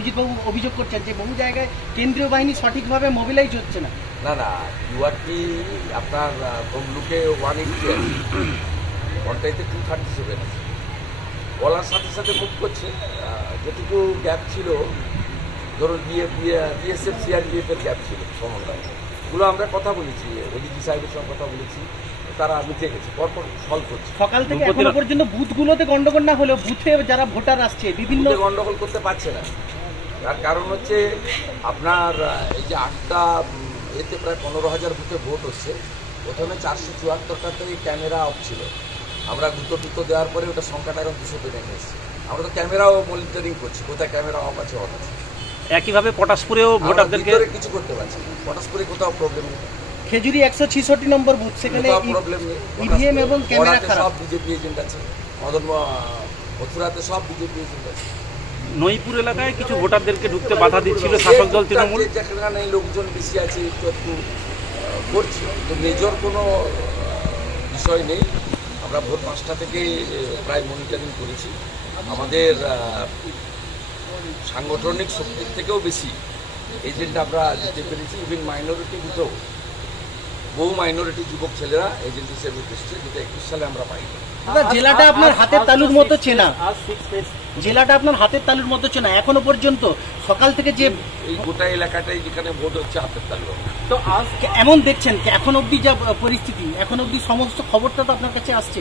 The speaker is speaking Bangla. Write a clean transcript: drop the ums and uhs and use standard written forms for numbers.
অভিজিৎবাবু অভিযোগ করছেন যে বহু জায়গায় কেন্দ্রীয় বাহিনী সঠিকভাবে মোবিলাইজ হচ্ছে না। না না, ইউআরটি আপনার তমলুকে 180 আছে, ঘন্টাইতে 237 আছে। বলার সাথে সাথে মুভ করছে। যেটুকু গ্যাপ ছিল, ধরুন বিএসএফ সিআরপিএফের গ্যাপ ছিল সমন্বয়, এগুলো আমরা কথা বলেছি, ওডিজি সাহেবের সঙ্গে কথা বলেছি, তারা মিটে গেছে, পরপর সলভ করছে। সকাল থেকে এখনো পর্যন্ত বুথগুলোতে গন্ডগোল না হলেও বুথে যারা ভোটার আসছে বিভিন্ন গন্ডগোল করতে পারছে না। তার কারণ হচ্ছে আপনার এই যে 8টা এতে প্রায় 15,000 বুথে ভোট হচ্ছে। প্রথমে 474টাতে ক্যামেরা অফ ছিল, আমরা দুটো দেওয়ার পরে ওটা সংখ্যাটা এখন 200তে নেমে এসেছে। আমরা তো ক্যামেরাও মনিটরিং করছি, কোথায় ক্যামেরা অফ আছে অন আছে। একইভাবে পটাশপুরেও ভোটারদেরকে কিছু করতে পারছি না, পটাশপুরে কোথাও প্রবলেম নেই। খেজুরি 166 নম্বর বুথ, সেখানে প্রবলেম নেই, ইভিএম এবং ক্যামেরা খারাপ। সব বিজেপি এজেন্ট আছে, মথুরাতে সব বিজেপি এজেন্ট আছে। নইপুর এলাকায় কিছু ভোটারদেরকে ঢুকতে বাধা দিচ্ছিল শাসক দল তৃণমূল। যেখানে লোকজন বেশি আছে একটু করছি, তো মেজর কোনো বিষয় নেই। আমরা ভোর 5টা থেকে প্রায় মনিটরিং করেছি। আমাদের সাংগঠনিক শক্তির থেকেও বেশি এজেন্ট আমরা দিতে পেরেছি। ইভেন মাইনরিটি বুথেও বহু মাইনরিটি যুবক ছেলেরা এজেন্ট হিসেবে এসেছে, যেটা 21 সালে আমরা পাই। জেলাটা আপনার হাতের তালুর মতো চেনা, জেলাটা আপনার হাতের তালুর মতো চেনা। এখনো পর্যন্ত সকাল থেকে যে এই গোটা এলাকাটাই যেখানে ভোট হচ্ছে হাতের তালু, তো এমন দেখছেন এখন অবধি যা পরিস্থিতি, এখন অবধি সমস্ত খবরটা তো আপনার কাছে আসছে।